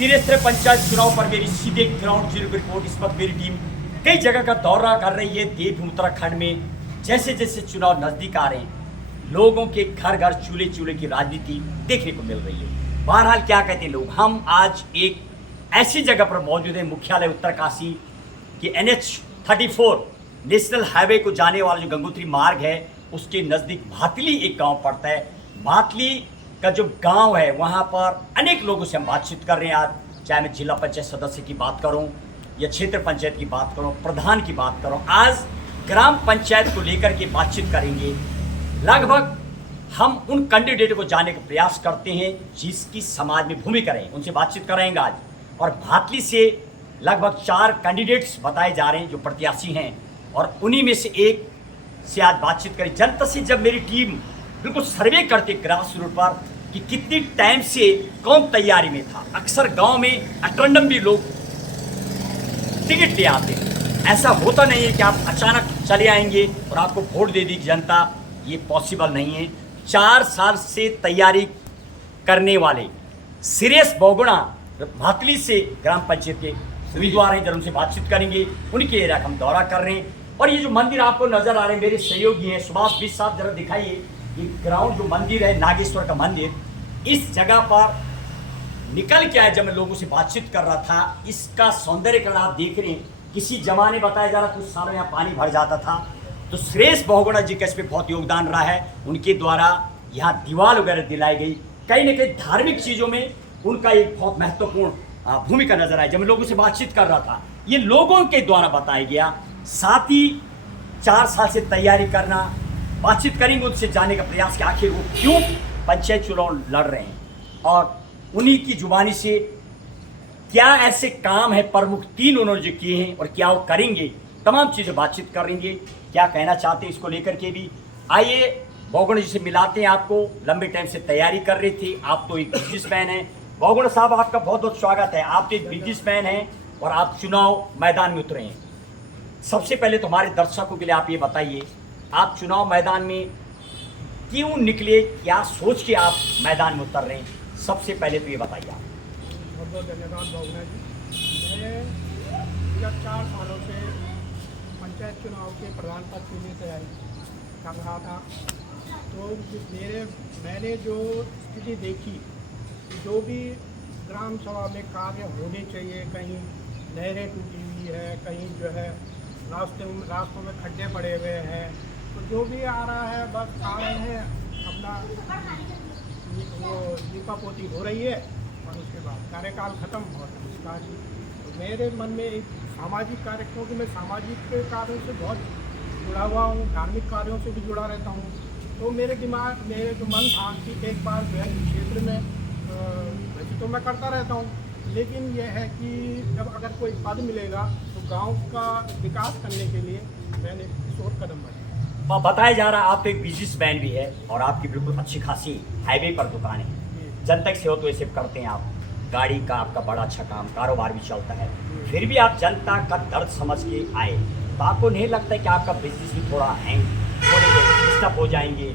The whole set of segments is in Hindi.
तिरसरे पंचायत चुनाव पर मेरी सीधे ग्राउंड जीरो की रिपोर्ट। इस वक्त मेरी टीम कई जगह का दौरा कर रही है देवभूमि उत्तराखंड में। जैसे जैसे चुनाव नजदीक आ रहे हैं, लोगों के घर घर चूल्हे चूल्हे की राजनीति देखने को मिल रही है। बहरहाल क्या कहते हैं लोग, हम आज एक ऐसी जगह पर मौजूद है, मुख्यालय उत्तरकाशी के NH-34 नेशनल हाईवे को जाने वाला जो गंगोत्री मार्ग है, उसके नज़दीक भातली एक गांव पड़ता है। भातली का जो गांव है, वहां पर अनेक लोगों से हम बातचीत कर रहे हैं आज, चाहे मैं जिला पंचायत सदस्य की बात करूं या क्षेत्र पंचायत की बात करूं, प्रधान की बात करूं। आज ग्राम पंचायत को लेकर के बातचीत करेंगे। लगभग हम उन कैंडिडेट को जाने का प्रयास करते हैं जिसकी समाज में भूमिका रहे, उनसे बातचीत करेंगे आज। और भातली से लगभग 4 कैंडिडेट्स बताए जा रहे हैं जो प्रत्याशी हैं, और उन्हीं में से एक से आज बातचीत करें। जनता से जब मेरी टीम बिल्कुल सर्वे करते ग्रास रूट पर कि कितनी टाइम से कौन तैयारी में था। अक्सर गांव में अटंडम भी लोग टिकट ले आते हैं। ऐसा होता नहीं है कि आप अचानक चले आएंगे और आपको वोट दे दी जनता, ये पॉसिबल नहीं है। 4 साल से तैयारी करने वाले सुरेश बहुगुणा भातली से ग्राम पंचायत के उम्मीदवार हैं, जब उनसे बातचीत करेंगे। उनके एरिया का हम दौरा कर रहे हैं। और ये जो मंदिर आपको नजर आ रहे हैं, मेरे सहयोगी हैं सुभाष बिष्ट साहब, जरा दिखाइए। ये ग्राउंड जो मंदिर है, नागेश्वर का मंदिर, इस जगह पर निकल के आए जब मैं लोगों से बातचीत कर रहा था। इसका सौंदर्यकरण आप देख रहे हैं। किसी जमाने बताया जा रहा, कुछ सालों यहाँ पानी भर जाता था, तो सुरेश बहुगुणा जी का इसमें बहुत योगदान रहा है। उनके द्वारा यहाँ दीवार वगैरह दिलाई गई। कहीं ना कहीं धार्मिक चीज़ों में उनका एक बहुत महत्वपूर्ण भूमिका नजर आई। जब मैं लोगों से बातचीत कर रहा था, ये लोगों के द्वारा बताया गया। साथ ही 4 साल से तैयारी करना, बातचीत करेंगे उनसे, जानने का प्रयास कि आखिर वो क्यों पंचायत चुनाव लड़ रहे हैं, और उन्हीं की जुबानी से क्या ऐसे काम है प्रमुख 3 उन्होंने जो किए हैं और क्या वो करेंगे, तमाम चीज़ें बातचीत करेंगे। क्या कहना चाहते हैं इसको लेकर के भी। आइए बहुगुणा जी से मिलाते हैं आपको। लंबे टाइम से तैयारी कर रहे थे, आप तो एक बिजनेसमैन हैं। बहुगुणा साहब, आपका बहुत बहुत स्वागत है। आप तो एक बिजनेसमैन हैं और आप चुनाव मैदान में उतरे हैं। सबसे पहले तो हमारे दर्शकों के लिए आप ये बताइए, आप चुनाव मैदान में क्यों निकले, क्या सोच के आप मैदान में उतर रहे हैं? सबसे पहले तो ये बताइए आप। बहुत बहुत धन्यवाद बहुगुणा जी। मैं विगत 4 सालों से पंचायत चुनाव के प्रधान पद के लिए तैयारी कर रहा था। तो मैंने जो स्थिति देखी, जो भी ग्राम सभा में कार्य होने चाहिए, कहीं नहरें टूटी हुई है, कहीं जो है रास्तों में खड्डे पड़े हुए हैं, तो जो भी आ रहा है बस आ रहे हैं, अपना वो लीपापोती हो रही है और उसके बाद कार्यकाल खत्म और नमस्कार जी। तो मेरे मन में एक सामाजिक कार्य, क्योंकि मैं सामाजिक कार्यों से बहुत जुड़ा हुआ हूँ, धार्मिक कार्यों से भी जुड़ा रहता हूँ। तो मेरे जो मन था कि एक बार जो है इस क्षेत्र में वैसे तो मैं करता रहता हूँ, लेकिन यह है कि जब अगर कोई पद मिलेगा तो गांव का विकास करने के लिए मैंने इस ओर कदम बढ़ाया। बताया जा रहा आप एक बिजनेसमैन भी है और आपकी बिल्कुल अच्छी खासी हाईवे पर दुकान है। जनता की सेवा तो ऐसे करते हैं आप, गाड़ी का आपका बड़ा अच्छा काम, कारोबार भी चलता है, फिर भी आप जनता का दर्द समझ के आए, तो आपको नहीं लगता है कि आपका बिजनेस भी थोड़ा हैंग, थोड़े डिस्टर्ब हो जाएंगे?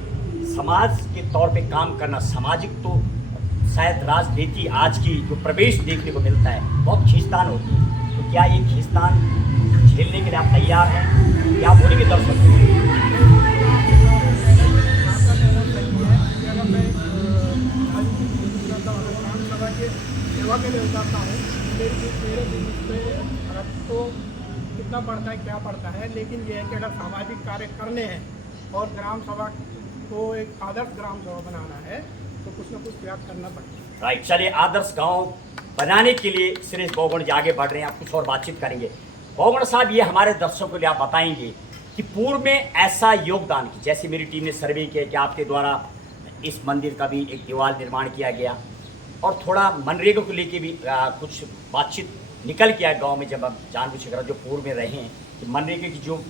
समाज के तौर पे काम करना, सामाजिक तो शायद राजनीति आज की जो प्रवेश देखने को मिलता है बहुत खींचतान होती है, तो क्या ये खींचतान झेलने के लिए आप तैयार हैं? क्या बोलेंगे दर्शक? सेवा के लिए उतारता हूँ, मेरे बिजनेस में खर्च तो कितना पड़ता है, क्या पड़ता है, लेकिन यह है कि अगर सामाजिक कार्य करने हैं और ग्राम सभा को एक आदर्श ग्राम सभा बनाना है तो कुछ ना कुछ त्याग करना पड़ता है। राइट, चलिए आदर्श गांव बनाने के लिए सुरेश बहुगुणा जी आगे बढ़ रहे हैं। आप कुछ और बातचीत करेंगे। बहुगुणा साहब, ये हमारे दर्शकों के लिए आप बताएंगे कि पूर्व में ऐसा योगदान की, जैसे मेरी टीम ने सर्वे किया कि आपके द्वारा इस मंदिर का भी एक दीवार निर्माण किया गया, और थोड़ा मनरेगा को लेके भी कुछ बातचीत निकल के आए गाँव में, जब हम जानबूझकर जो पूर्व में रहे हैं कि मनरेगा की जो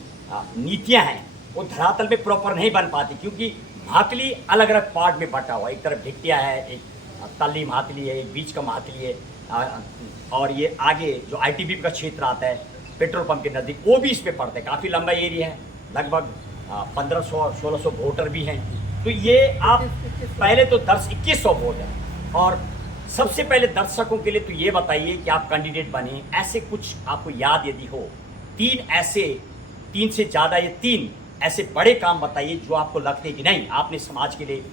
नीतियाँ हैं वो धरातल में प्रॉपर नहीं बन पाती, क्योंकि भातली अलग अलग पार्ट में बटा हुआ, एक तरफ भिट्टिया है, एक तल्ली महातली है, एक बीच का महातली है, और ये आगे जो ITBP का क्षेत्र आता है पेट्रोल पंप के नज़दीक, वो भी इस पे पड़ता है। काफ़ी लंबा एरिया है, लगभग 1500-1600 वोटर भी हैं। तो ये आप पहले तो 2100 वोट है, और सबसे पहले दर्शकों के लिए तो ये बताइए कि आप कैंडिडेट बने, ऐसे कुछ आपको याद यदि हो, तीन से ज़्यादा ये 3 ऐसे बड़े काम बताइए जो आपको लगते हैं कि नहीं आपने समाज के लिए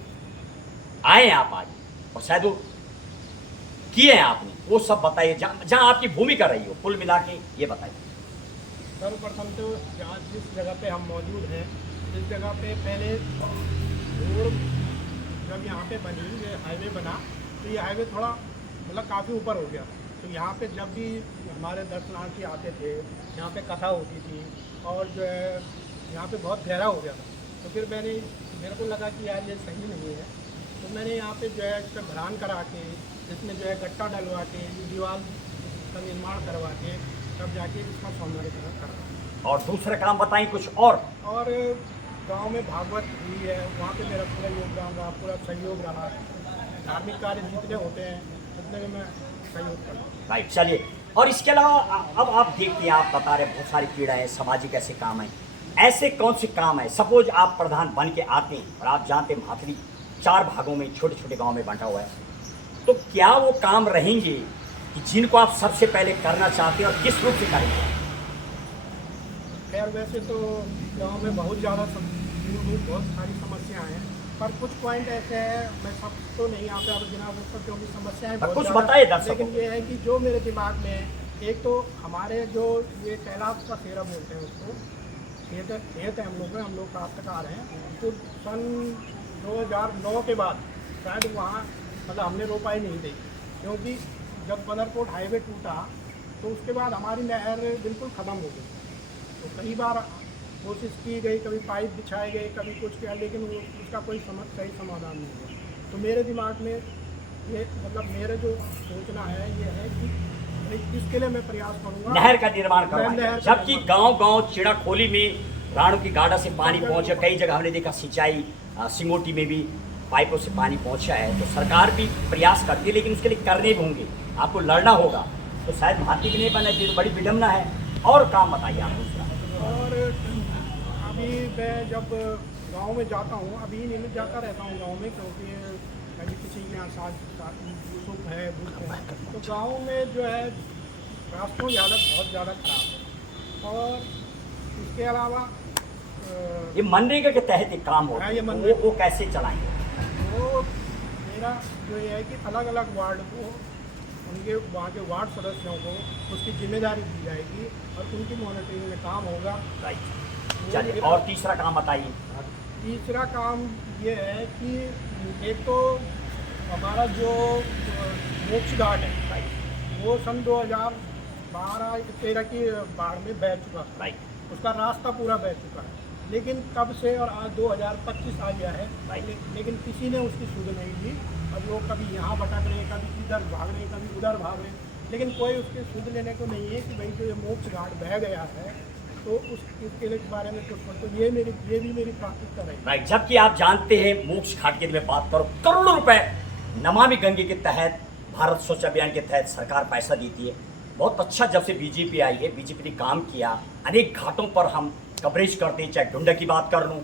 आए हैं आप आज और शायद वो किए हैं आपने, वो सब बताइए जहाँ आपकी भूमिका रही हो, कुल मिला के ये बताइए। सर्वप्रथम तो जहाँ जिस जगह पे हम मौजूद हैं, इस जगह पे पहले रोड जब यहाँ पे बनी, ये हाईवे बना, तो ये हाईवे थोड़ा मतलब काफ़ी ऊपर हो गया। तो यहाँ पे जब भी हमारे दर्शनार्थी आते थे, यहाँ पे कथा होती थी और जो है यहाँ पे बहुत गहरा हो गया था। तो फिर मेरे को लगा कि यार ये सही नहीं है, तो मैंने यहाँ पे जो है इस पर भरान करा के, इसमें जो है गट्टा डलवा के, दीवार का निर्माण करवा के, तब जाके इसका सौंदर्यकरण करा। और दूसरा काम बताएं कुछ और गांव में भागवत हुई है, वहाँ पे मेरा पूरा योगदान रहा, पूरा सहयोग रहा। धार्मिक कार्य जितने होते हैं उतने में मैं सहयोग करता हूँ। राइट, चलिए। और इसके अलावा अब आप देखते हैं, आप बता रहे बहुत सारी पीड़ा है, सामाजिक ऐसे काम हैं, ऐसे कौन से काम है, सपोज आप प्रधान बन के आते हैं और आप जानते हैं भातरी 4 भागों में छोटे छोटे गांव में बांटा हुआ है, तो क्या वो काम रहेंगे कि जिनको आप सबसे पहले करना चाहते हैं और किस रूप से करेंगे? खैर वैसे तो गांव में बहुत ज़्यादा बहुत सारी समस्याएं हैं, पर कुछ पॉइंट ऐसे हैं, मैं सब तो नहीं यहाँ पे अब गिना सकता क्योंकि समस्याएं बहुत कुछ ज़्यादा, बताइए दर्शकों। लेकिन ये है कि जो मेरे दिमाग में एक तो हमारे जो ये कैलाश का फेरा बोलते हैं उसको, खेत है हम लोग काश्तकार हैं, तो सन 2009 के बाद शायद वहाँ मतलब हमने रोपाई नहीं दी, क्योंकि जब बदरकोट हाईवे टूटा तो उसके बाद हमारी नहर बिल्कुल ख़त्म हो गई। तो कई बार कोशिश की गई, कभी पाइप बिछाए गए, कभी कुछ किया, लेकिन वो उसका कोई सही समाधान नहीं हुआ। तो मेरे दिमाग में ये मतलब मेरे जो सोचना है ये है कि इसके लिए मैं प्रयास करूँगा नहर का निर्माण करवाएं, जबकि गांव चिड़ाखोली में राणू की गाड़ा से पानी पहुंचे, कई जगह हमने देखा सिंचाई सिंगोटी में भी पाइपों से पानी पहुंचा है। तो सरकार भी प्रयास करती है, लेकिन उसके लिए करने भी होंगे, आपको लड़ना होगा। तो शायद भाती भी नहीं बने तो बड़ी विडम्बना है। और काम बताइए आप दूसरा। और अभी मैं जब गांव में जाता हूँ, अभी नियमित जाता रहता हूँ गांव में, क्योंकि कभी किसी के यहाँ साथ सुख है दुख है, तो गांव में जो है रास्तों की हालत बहुत ज़्यादा ख़राब है। और इसके अलावा ये मनरेगा के तहत एक काम होता है, वो कैसे चलाएंगे? वो मेरा जो ये है कि अलग अलग वार्ड को उनके वहाँ के वार्ड सदस्यों को उसकी जिम्मेदारी दी जाएगी और उनकी मॉनिटरिंग में काम होगा। राइट, चलिए। और तीसरा काम बताइए। तीसरा काम ये है कि एक तो हमारा जो मोक्ष घाट है वो सन 2012-13 की बाढ़ में बह चुका है। राइट, उसका रास्ता पूरा बह चुका है, लेकिन तब से और आज 2025 आ गया है, लेकिन किसी ने उसकी सुध नहीं ली। अब लोग कभी यहाँ भटक रहे हैं, कभी इधर भाग रहे हैं, कभी उधर भाग रहे हैं, लेकिन कोई उसकी सुध लेने को नहीं है कि भाई जो ये मोक्ष घाट बह गया है तो इसके लिए बारे में कुछ तो ये भी मेरी प्राथमिकता रहेगी। राइट, जबकि आप जानते हैं मोक्ष घाट के लिए बात करो, करोड़ों रुपए नमामि गंगे के तहत, भारत स्वच्छ अभियान के तहत सरकार पैसा देती है। बहुत अच्छा, जब से बीजेपी आई है, बीजेपी ने काम किया, अनेक घाटों पर हम कवरेज करते हैं, चाहे डुंडा की बात कर लूँ,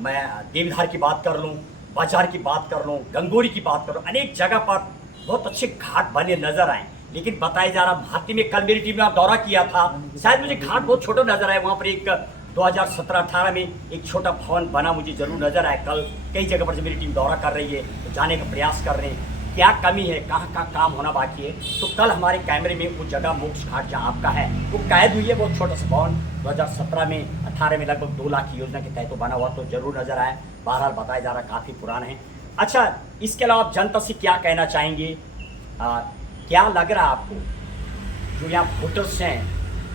मैं देवधार की बात कर लूँ, बाजार की बात कर लूँ, गंगोरी की बात कर लूँ, अनेक जगह पर बहुत अच्छे घाट बने नजर आए। लेकिन बताया जा रहा, भाती में कल मेरी टीम ने दौरा किया था, शायद मुझे घाट बहुत छोटा नजर आया, वहाँ पर एक 2017-18 में एक छोटा भवन बना मुझे जरूर नजर आया। कल कई जगह पर जब मेरी टीम दौरा कर रही है तो जाने का प्रयास कर रहे हैं, क्या कमी है, कहाँ कहाँ काम होना बाकी है। तो कल हमारे कैमरे में वो जगह मोक्ष घाट जहाँ आपका है वो कैद हुई है, बहुत छोटा सा भवन 2017 में 18 में लगभग 2 लाख की योजना के तहत तो बना हुआ, तो जरूर नजर आया। बहरहाल बताया जा रहा काफ़ी पुराना है। अच्छा, इसके अलावा आप जनता से क्या कहना चाहेंगे? क्या लग रहा है आपको, जो यहाँ वोटर्स हैं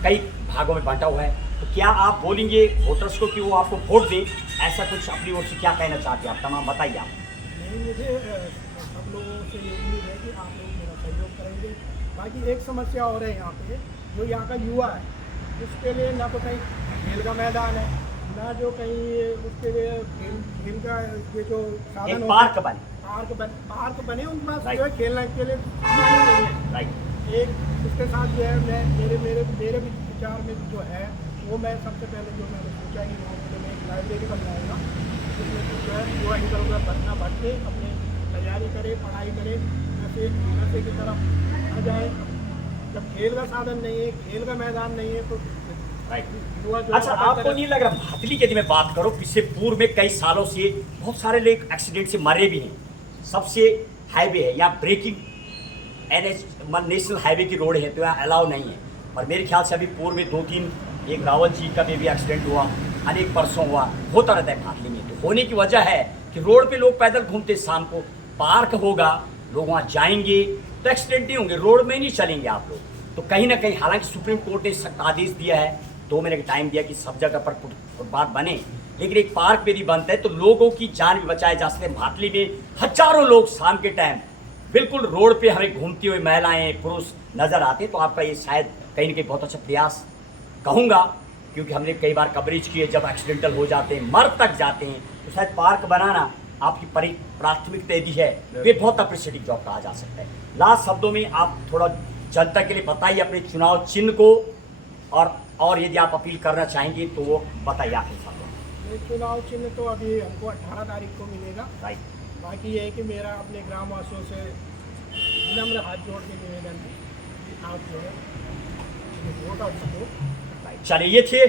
कई भागों में बांटा हुआ है, तो क्या आप बोलेंगे वोटर्स को कि वो आपको वोट दें? ऐसा कुछ अपनी ओर से क्या कहना चाहते हैं आप? तमाम बताइए आप। नहीं, मुझे सब लोगों से ये उम्मीद है कि आप लोग मेरा सहयोग करेंगे। बाकी एक समस्या और है यहाँ पे, जो यहाँ का युवा है उसके लिए ना तो कहीं खेल का मैदान है, ना जो कहीं उसके लिए खेल का ये जो साधन पार्क बने उनके पास जो है खेलने के लिए नहीं है। एक उसके साथ जो है मैं मेरे विचार में जो है वो मैं सबसे पहले जो मैंने सोचा कि मैं एक लाइब्रेरी बनवाऊँगा, जिसमें जो है युवा इधर उधर भटके अपने तैयारी करे, पढ़ाई करे। मैं से नशे की तरफ आ जाए। जब खेल का साधन नहीं है, खेल का मैदान नहीं है, तो युवा जो अच्छा, आपको नहीं लग रहा भातली की यदि मैं बात करूं, पिछले पूर्व में कई सालों से बहुत सारे लोग एक्सीडेंट से मरे भी हैं। सबसे हाईवे है यहाँ, ब्रेकिंग NH नेशनल हाईवे की रोड है, तो यहाँ अलाउ नहीं है। और मेरे ख्याल से अभी पूर्व में 2-3 एक रावत जी का भी एक्सीडेंट हुआ, अनेक परसों हुआ, होता रहता है भातली में। तो होने की वजह है कि रोड पे लोग पैदल घूमते, शाम को पार्क होगा, लोग वहाँ जाएंगे तो एक्सीडेंट नहीं होंगे, रोड में नहीं चलेंगे आप लोग। तो कहीं ना कहीं, हालांकि सुप्रीम कोर्ट ने सख्त आदेश दिया है, 2 महीने का टाइम दिया कि सब जगह पर फुटपाथ बने, लेकिन एक पार्क भी यदि बनता है तो लोगों की जान भी बचाए जा सकते हैं। भातली में हजारों लोग शाम के टाइम बिल्कुल रोड पे हमें घूमती हुई महिलाएं पुरुष नजर आते हैं। तो आपका ये शायद कहीं ना कहीं बहुत अच्छा प्रयास कहूँगा, क्योंकि हमने कई बार कवरेज किए, जब एक्सीडेंटल हो जाते हैं, मर तक जाते हैं, तो शायद पार्क बनाना आपकी प्राथमिकता यदि है, ये बहुत अप्रिशिएटिंग जॉब कहा जा सकता है। लास्ट शब्दों में आप थोड़ा जनता के लिए बताइए अपने चुनाव चिन्ह को, और यदि आप अपील करना चाहेंगे तो वो बताइए आखिर शब्दों में। ये चुनाव चिन्ह तो अभी हमको 18 तारीख को मिलेगा। राइट। बाकी ये है कि मेरा अपने ग्रामवासियों से विनम्र हाथ जोड़ के निवेदन है कि आप जो है वोट और सपोर्ट। चलिए, ये थे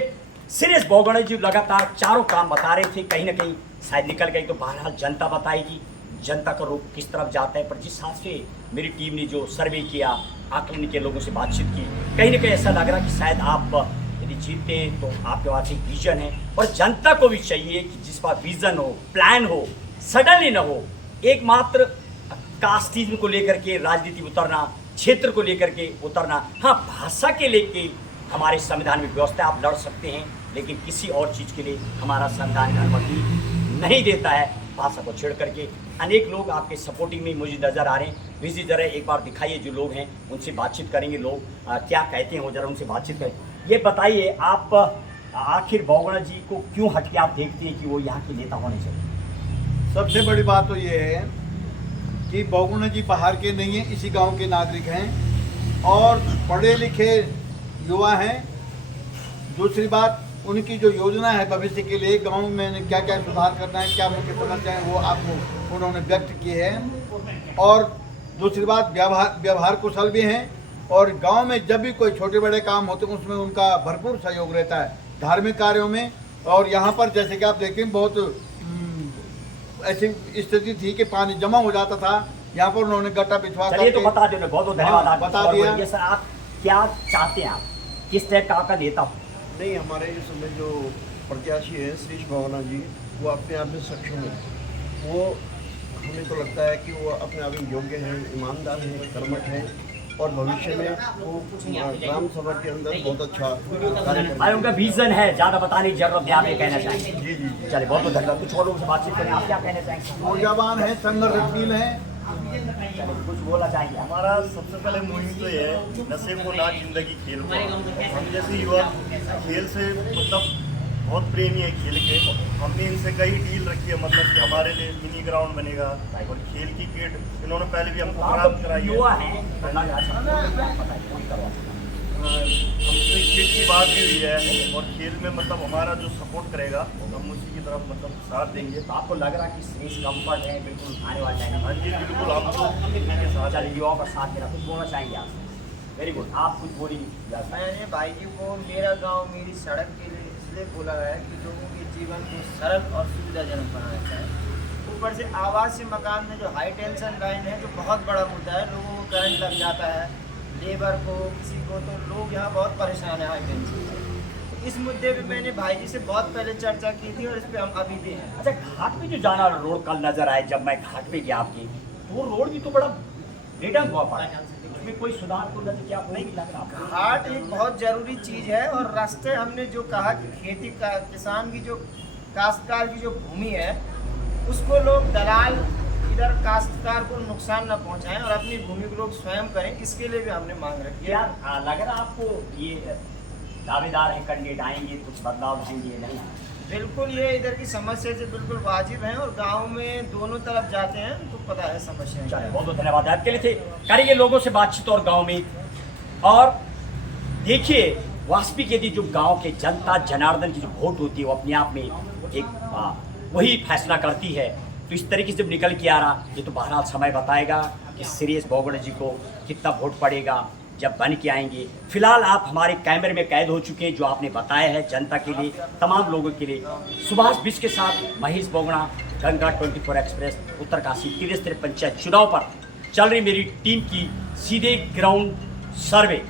सीरियस बोगड़ा जी, लगातार चारों काम बता रहे थे। कहीं ना कहीं शायद निकल गई तो बहरहाल जनता बताएगी जनता का रुख किस तरफ जाता है। पर जिस हिसाब से मेरी टीम ने जो सर्वे किया, आकलन के लोगों से बातचीत की, कहीं ना कहीं ऐसा लग रहा कि शायद आप यदि जीतते तो आपके पास एक विजन है, और जनता को भी चाहिए कि जिस पास विजन हो, प्लान हो, सडनली न हो, एकमात्र कास्टिज्म को लेकर के राजनीति उतरना, क्षेत्र को लेकर के उतरना। हाँ, भाषा के लेके हमारे संविधान में व्यवस्था, आप लड़ सकते हैं, लेकिन किसी और चीज़ के लिए हमारा संविधान अनुमति नहीं देता है भाषा को छेड़ करके। अनेक लोग आपके सपोर्टिंग में मुझे नज़र आ रहे हैं। विजी जरा एक बार दिखाइए, जो लोग हैं उनसे बातचीत करेंगे, लोग क्या कहते हैं वो जरा उनसे बातचीत करें। ये बताइए आप, आखिर बोगड़ा जी को क्यों हटके आप देखते हैं कि वो यहाँ के नेता होने चाहिए? सबसे बड़ी बात तो ये है कि बोगड़ा जी बाहर के नहीं हैं, इसी गांव के नागरिक हैं और पढ़े लिखे युवा हैं। दूसरी बात, उनकी जो योजना है भविष्य के लिए, गांव में क्या क्या सुधार करना है, क्या मुख्य समस्या है, वो आपको उन्होंने व्यक्त किए हैं। और दूसरी बात, व्यवहार कुशल भी हैं, और गांव में जब भी कोई छोटे बड़े काम होते हैं उसमें उनका भरपूर सहयोग रहता है, धार्मिक कार्यों में। और यहाँ पर जैसे कि आप देखें, बहुत ऐसी स्थिति थी कि पानी जमा हो जाता था, यहाँ पर उन्होंने गड्ढा बिछवा कर तो बता दो, बहुत बहुत धन्यवाद। हाँ, बता दिया। ये सर, आप क्या चाहते हैं, आप किस टाइप का आपका नेता हो? नहीं, हमारे इस समय जो प्रत्याशी है श्रीश बोगड़ा जी, वो अपने आप में सक्षम है। वो हमें तो लगता है कि वो अपने आप में योग्य हैं, ईमानदार हैं, कर्मठ हैं, और भविष्य में वो ग्राम सभा के अंदर बहुत अच्छा कार्य करेंगे। उनका विजन है, ज़्यादा बताने की जरूरत नहीं, आप ये कहना चाहेंगे? जी जी। चलिए, बहुत बहुत धन्यवाद। कुछ और लोगों से बातचीत करें, आप क्या कहना चाहेंगे? ऊर्जावान है, संघर्षशील है। चलिए, कुछ बोलना चाहेंगे? हमारा सबसे पहले मुहिम तो ये है, नशे को ना, जिंदगी खेल को। हम जैसे युवा खेल से मतलब बहुत प्रेमी है खेल के। हमने इनसे कई डील रखी है, मतलब कि हमारे लिए मिनी ग्राउंड बनेगा और खेल की किट इन्होंने पहले भी हमको प्राप्त कराई है। युवा है, हमसे किट की बात भी हुई है, और खेल में मतलब हमारा जो सपोर्ट करेगा हम उसी की तरफ मतलब साथ देंगे। तो आपको लग रहा है कि श्रेष्ठ कंफर्ट है बिल्कुल आने वाले टाइम में? हाँ जी, बिल्कुल, हम तो इन्हीं के साथ। चलिए, युवाओं का साथ देना, कुछ बोलना चाहेंगे आप? वेरी गुड, आप कुछ बोलिए। मैंने भाई जी को मेरा गांव मेरी सड़क के लिए इसलिए बोला है कि लोगों के जीवन को सरल और सुविधाजनक बनाना है। ऊपर से आवास से मकान में जो हाई टेंशन लाइन है, जो बहुत बड़ा मुद्दा है, लोगों को करंट लग जाता है, लेबर को, किसी को, तो लोग यहाँ बहुत परेशान है हाई टेंशन से। तो इस मुद्दे पे मैंने भाई जी से बहुत पहले चर्चा की थी, और इस पे हम अभी भी हैं। अच्छा, घाट में जो जाना रोड कल नजर आए, जब मैं घाट पे गया आपके, तो वो रोड भी तो बड़ा रिटर्न हुआ पड़ा है, उसमें कोई सुधार को नजर क्या नहीं लग रहा? घाट एक बहुत ज़रूरी चीज़ है, और रास्ते हमने जो कहा कि खेती का, किसान की जो काश्तकार की जो भूमि है, उसको लोग दलाल इधर काश्तकार को नुकसान न पहुंचाएं और अपनी भूमि को लोग स्वयं करें, इसके लिए भी हमने मांग रखी है। यार, लग रहा आपको ये दावेदार हैं कैंडिडेट आएंगे, कुछ बदलाव आएंगे? नहीं, बिल्कुल, ये इधर की समस्या से बिल्कुल वाजिब हैं, और गांव में दोनों तरफ जाते हैं तो पता है समस्या। चलिए, बहुत बहुत धन्यवाद आपके लिए। थे करेंगे लोगों से बातचीत और गांव में। और देखिए, वास्तविक यदि जो गांव के जनता जनार्दन की जो वोट होती है, वो अपने आप में एक वही फैसला करती है तो इस तरीके से जब निकल के आ रहा, ये तो बहरहाल समय बताएगा कि सुरेश बहुगुणा जी को कितना वोट पड़ेगा जब बन के आएंगे। फिलहाल आप हमारे कैमरे में कैद हो चुके हैं, जो आपने बताया है जनता के लिए, तमाम लोगों के लिए। सुभाष बिष्ट के साथ महेश बहुगुणा, गंगा 24 एक्सप्रेस, उत्तरकाशी। 33 पंचायत चुनाव पर चल रही मेरी टीम की सीधे ग्राउंड सर्वे।